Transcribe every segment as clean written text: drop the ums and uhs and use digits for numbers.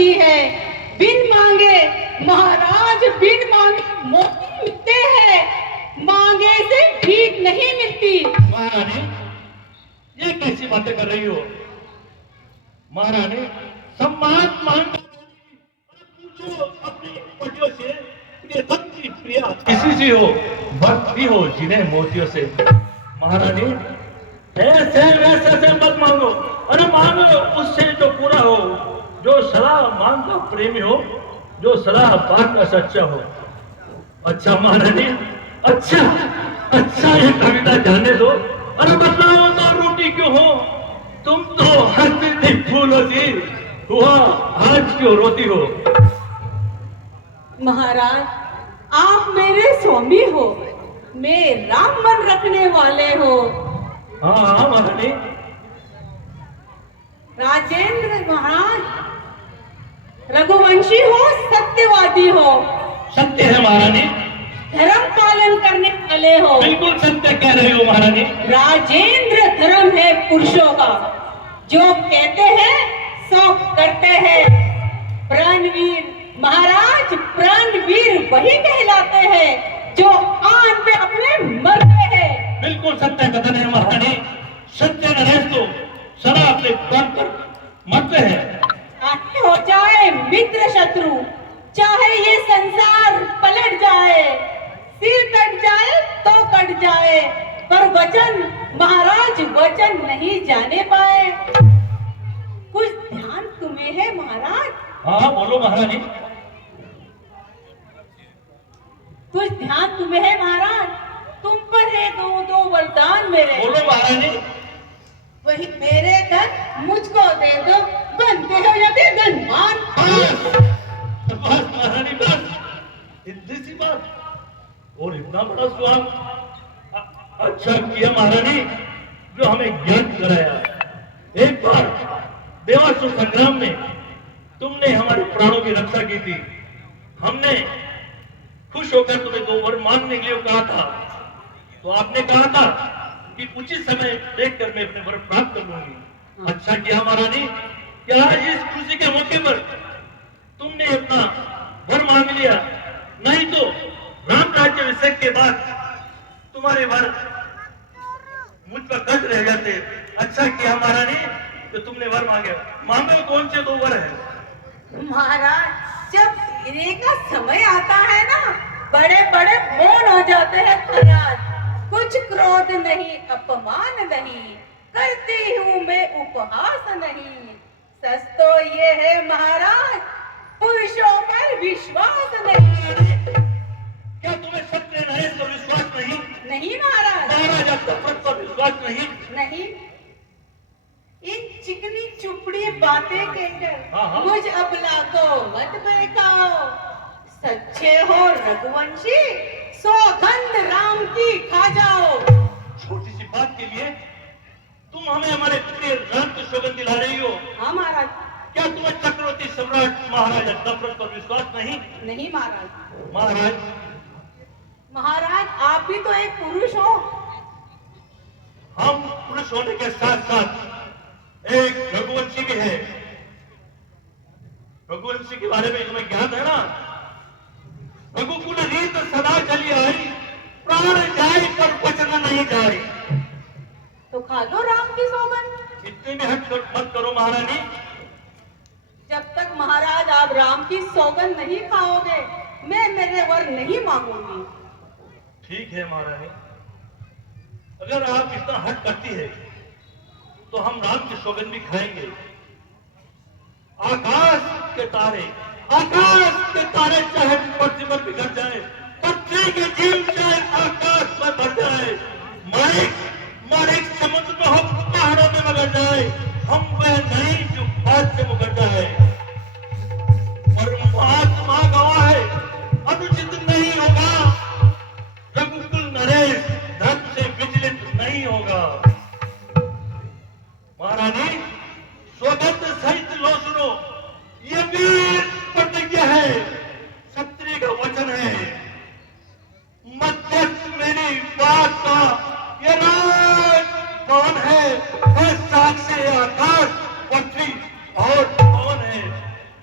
मिलती है। बिन मांगे महाराज, बिन मांगे मोती मिलते हैं, मांगे से भीख नहीं मिलती। महारानी, ये कैसी बातें कर रही हो? महारानी, सम्मान मांग पूछो अपनी पतियों से, प्रिय धन की प्रिया किसी से हो, भक्त भी हो जिन्हें मोतियों से। महारानी, ऐसे वैसे से मत मांगो, अरे मांगो उससे जो पूरा हो, जो सदा मांग का प्रेमी हो, जो सदा बात का सच्चा हो। अच्छा महारानी, अच्छा अच्छा, ये कविता जाने दो। अरे बताओ तो रोटी क्यों हो, तुम तो हंसती थी फूलों सी, हुआ आज क्यों रोती हो? महाराज, आप मेरे स्वामी हो, मैं राम मन रखने वाले हो। हाँ हाँ महारानी। राजेंद्र महाराज, रघुवंशी हो, सत्यवादी हो, सत्य है महारानी, धर्म पालन करने वाले हो। बिल्कुल सत्य कह रहे हो महारानी। राजेंद्र धर्म है पुरुषों का, जो कहते हैं सो करते हैं। प्राणवीर महाराज, प्राणवीर वही कहलाते हैं जो आन पे अपने मरते हैं। बिल्कुल सत्य कथन है महारानी। सत्य नरेश तो सदा अपने पद पर मरते हैं। चाहे हो जाए मित्र शत्रु, चाहे ये संसार पलट जाए, सिर कट जाए तो कट जाए, पर वचन महाराज वचन नहीं जाने पाए। कुछ ध्यान तुम्हें है महाराज? हाँ बोलो महारानी। कुछ ध्यान तुम्हें है महाराज? तुम पर है दो दो वरदान मेरे। बोलो महारानी। वही मेरे धन मुझको दे दो, बनते हो यदि धनवान। बस महारानी बस, इतनी सी बात और इतना बड़ा स्वाद। अच्छा किया महारानी जो हमें ज्ञान कराया। एक बार देवासुर संग्राम में तुमने हमारे प्राणों की रक्षा की थी। हमने खुश होकर तुम्हें 2 वर मांगने के लिए कहा था, तो आपने कहा था कि उचित समय देखकर मैं अपने वर प्राप्त कर लूंगी। अच्छा किया महारानी, क्या इस खुशी के मौके पर तुमने अपना वर मांग लिया, नहीं तो राम राज्य अभिषेक के बाद तुम्हारे वर मुझ पर कष्ट रह जाते। अच्छा किया महारानी जो तुमने वर मांगे। मांगो कौन से 2 वर है? महाराज, जब जीने का समय आता है ना, बड़े बड़े मौन हो जाते हैं महाराज। कुछ क्रोध नहीं, अपमान नहीं, करती हूँ मैं उपहास नहीं। सच तो ये है महाराज, पुरुषों पर विश्वास नहीं। क्या तुम्हें सत्य नरेश पर विश्वास नहीं? नहीं महाराज। महाराजा दशरथ पर विश्वास नहीं? नहीं। इन चिकनी चुपड़ी बातें कहकर हाँ। मुझ अबला को मत बहकाओ। सच्चे हो रघुवंशी, सौगंध राम की खा जाओ। छोटी सी बात के लिए तुम हमें हमारे प्रिय राम की सौगंध दिला रही हो। हाँ महाराज। क्या तुम्हें चक्रवर्ती सम्राट महाराजा दशरथ पर विश्वास नहीं? नहीं महाराज। महाराज, महाराज, आप भी तो एक पुरुष हो। हम पुरुष होने के साथ साथ एक रघुवंशी भी है। रघुवंशी के बारे में तुम्हें ज्ञान है ना? रघुकुल रीत सदा चली आई, प्राण जाए पर वचन नहीं जाए। तो खा लो राम की सौगंध। इतने में हट मत करो महारानी। जब तक महाराज आप राम की सौगंध नहीं खाओगे, मैं मेरे वर नहीं मांगूंगी। ठीक है महारानी, अगर आप इतना हट करती है तो हम राम की सौगंध भी खाएंगे। आकाश के तारे चाहे पृथ्वी पर बिखर जाए, पृथ्वी के जीव चाहे आकाश पर भर जाए, मारे समुद्र में हम पहाड़ों में मगर जाए, हम वह नहीं जो बात से मुकर जाए। और महात्मा गवाह है, अनुचित नहीं होगा, रघुकुल नरेश धर्म से विचलित नहीं होगा। महारानी, स्वगत सहित लो सुनो, ये वीर प्रतिज्ञा है, क्षत्रिय का वचन है। मध्यस्थ मेरी बात का ये राज कौन है, मैं साक्षी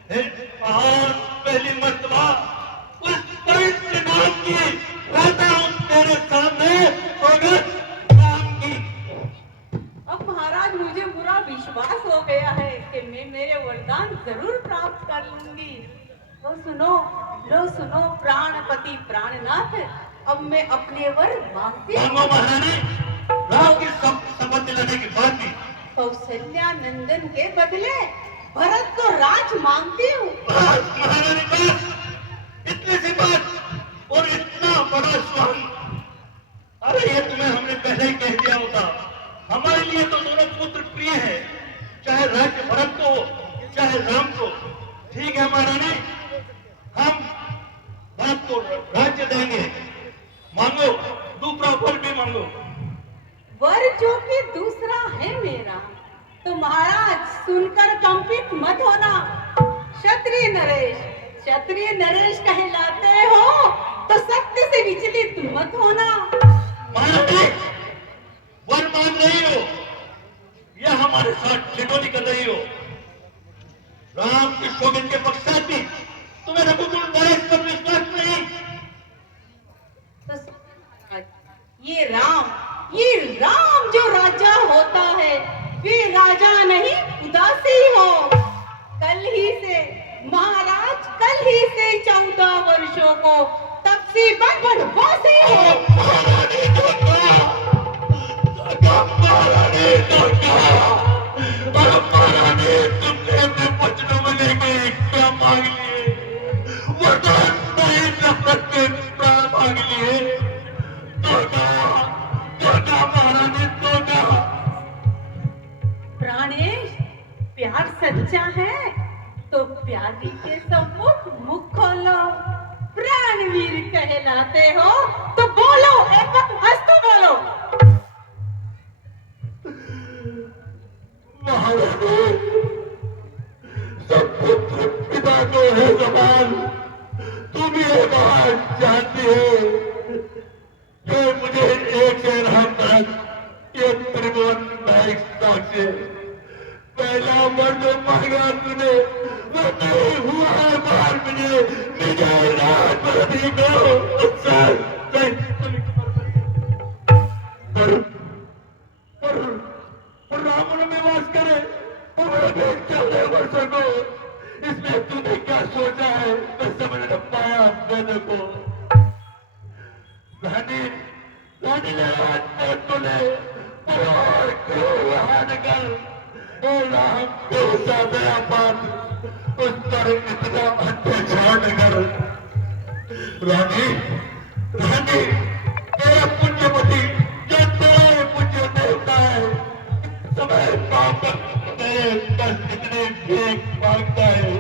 आज पहली मर्तबा उस पवित्र नाम की राधा तेरे सामने स्वागत नाम की। अब महाराज मुझे पूरा विश्वास हो गया है कि मैं मेरे वरदान जरूर प्राप्त कर लूंगी। तो सुनो, लो सुनो प्राणपति प्राणनाथ, अब मैं अपने वर मांगती हूँ। मांगो महारानी, राम की शपथ दिलाने की बात की। कौशल्या नंदन के बदले भरत को राज मांगती हूँ। बस महारानी बस, इतनी सी बात और इतना बड़ा स्वांग। अरे ये तुम्हें हमने पहले ही कह दिया होता। हमारे लिए तो दोनों पुत्र प्रिय है, चाहे राज्य भरत को हो चाहे राम को। ठीक है महारानी, हम भरत को राज्य देंगे। मांगो, दूसरा फल भी मांगो। वर जो कि दूसरा है मेरा, तो महाराज सुनकर कंपित मत होना। क्षत्रिय नरेश कहलाते हो तो सत्य से विचलित मत होना। महारानी, वर मांग रही हो या हमारे साथ ठिठोली कर रही हो? राम की शोभन के पश्चात भी तुम्हें रघुकुल वारिस पर विश्वास नहीं? तो ये राम जो राजा होता है वे राजा नहीं उदासी हो। कल ही से 14 वर्षों को तपसी बन वनवासी हो। महारानी तुमने अपने वचनों में लेके क्या मांग लिए? वरदान नहीं, नफरत के प्राण मांग लिए। महारानी प्राणेश, प्यार सच्चा है तो प्यारी के सम्मुख मुख खोलो। प्राणवीर कहलाते हो तो बोलो एवं अस्तु बोलो। महारानी, सब पुत्र पिता को है समान। तुम ये बात जानती हो कि मुझे एक से राम भरत, ये त्रिभुवन नायक साक्षी पहला वर जो मांगा तूने वो नहीं हुआ है। बार मुझे निजे राज भरती को पर राम में वास करे और 14 वर्षों को। इसमें तूने क्या सोचा है मैं समझ न पाया। मैंने को रानी ने आज तूने और क्यों यहाँ निकल राम को सादा बात उस पर इतना अत्याचार कर। रानी तेरा पुण्यवती जो तेरा पुण्य देवता है, समय पाप तेरे बस इतनी भीख मांगता है।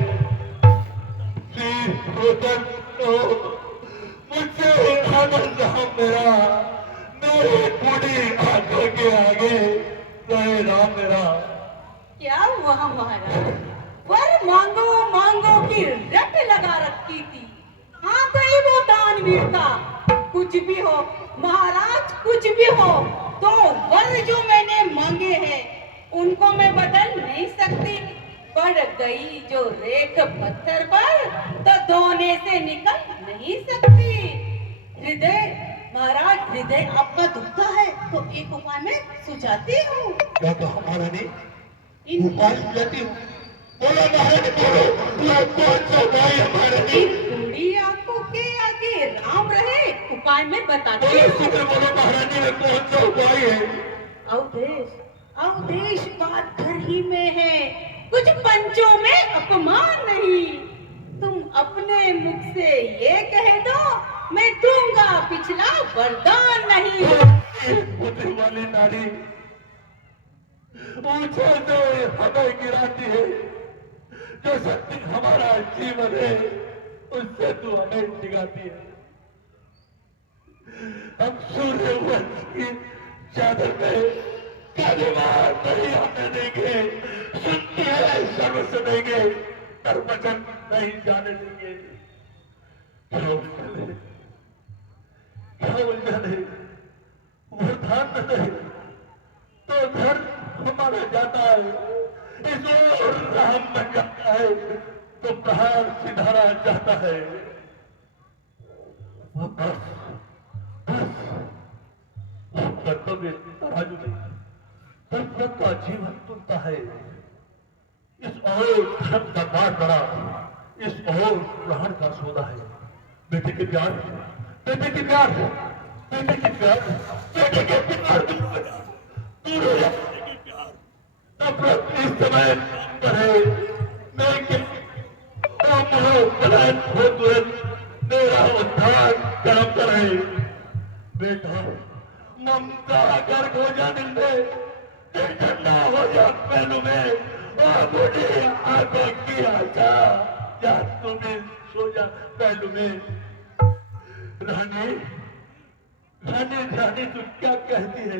मुझसे आनंद मेरा मेरे बूढ़ी आंखों के आगे रहे राम मेरा। क्या हुआ महाराज? वर मांगो की रट लगा रखी थी। हाँ गई वो दानवीरता। कुछ भी हो महाराज, कुछ भी हो, तो वर जो मैंने मांगे हैं उनको मैं बदल नहीं सकती। पड़ गई जो रेख पत्थर पर तो धोने से निकल नहीं सकती। महाराज हृदय आपका दुखता है तो एक उपाय मैं सुझाती हूँ। क्या कहा महारानी? उपाय सुझाती हूँ? बोलो महारानी बोलो, कौन सा उपाय है महारानी? बूढ़ी आंखों के आगे राम रहे उपाय में बताती हूँ। बोलो महारानी में कौन सा उपाय है? अवधेश बात घर ही में है, कुछ पंचों में अपमान नहीं। तुम अपने मुख से ये कह दो मैं दूंगा पिछला वरदान नहीं। पुत्र वाली नारी ऊंचे से हमें गिराती है। जो शक्ति हमारा जीवन है उससे तू हमें डिगाती है। हम सूर्य वंश की चादर में कालीवार नहीं होने देंगे। सुनते हैं सर्वस्व देंगे, धर्मचन नहीं जाने देंगे। वरदान दे तो घर हमारा जाता है, इस राम बन जाता है। तो प्रहार सिधारा जाता है। बस कर्तव्य तराजू में कर्तव्य का जीवन तुलता है। इस और धर्म का बात बड़ा, इस और प्राण का सौदा है। बेटे के प्यार, बेटे के प्यार, बेटे के प्यार, बेटे के प्यार, दूर हो जा। नफरत इस समय करे, मैं के पलायन हो तुरंत मेरा उद्धार कर्म करे। बेटा ममता अगर हो जा दिल में, ठंडा हो जा पहलू में, और मुझे आंखों की आशा या तुम्हें सो जा पहलू में। रानी रानी रानी तू क्या कहती है?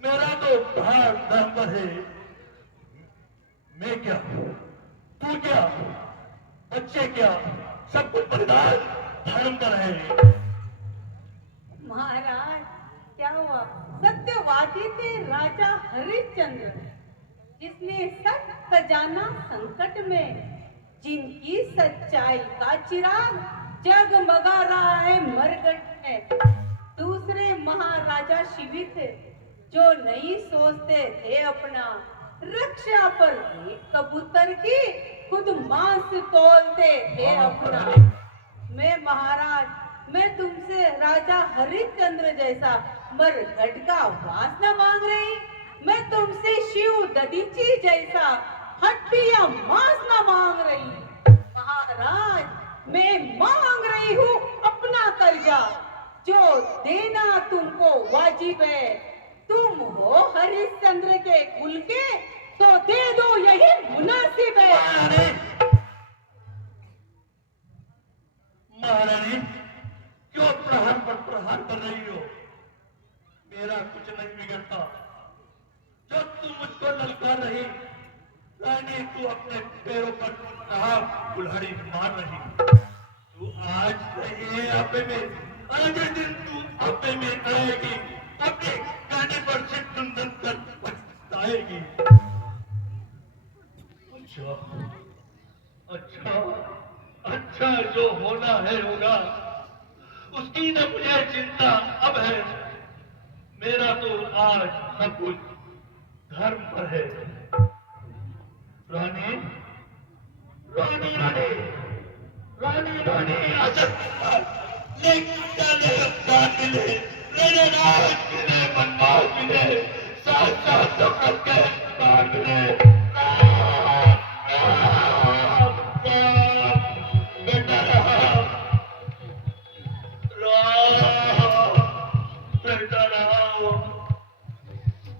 मेरा तो भार धर्म है। मैं क्या, तू क्या, बच्चे क्या, सब कुछ बलिदान धर्म पर है। महाराज क्या हुआ? सत्यवादी थे राजा हरिश्चंद्र, जिसने सब खजाना संकट में, जिनकी सच्चाई का चिराग जगमगा रहा है मरकट में। दूसरे महाराजा शिवी थे, जो नहीं सोचते थे अपना, रक्षा पर एक कबूतर की खुद मांस तोलते थे अपना। मैं महाराज, मैं तुमसे राजा हरिश्चंद्र जैसा मरघट का वास न मांग रही, मैं तुमसे शिव दधीची जैसा हड्डी या मांस न मांग रही। महाराज, मैं मांग रही हूँ अपना कर्जा, जो देना तुमको वाजिब है। तुम हो हरिश्चंद्र के कुल के, तो दे दो, यही मुनासिब है। महारानी क्यों प्रहार पर प्रहार कर रही हो? मेरा कुछ नहीं बिगड़ता जब तुम मुझको ललकार रही। रानी तू अपने पैरों पर कहा कुल्हाड़ी मार रही। तू आज नहीं आपे में, आज दिन तू आपे में आएगी, अपने गाने पर से कुंदन कर पछताएगी। अच्छा अच्छा अच्छा, जो होना है होगा, उसकी न मुझे चिंता अब है। मेरा तो आज सब कुछ धर्म पर है। रानी रानी रानी रानी रानी मिले, मेरे राज मिले, मनमाल मिले, साथ साथ मिले।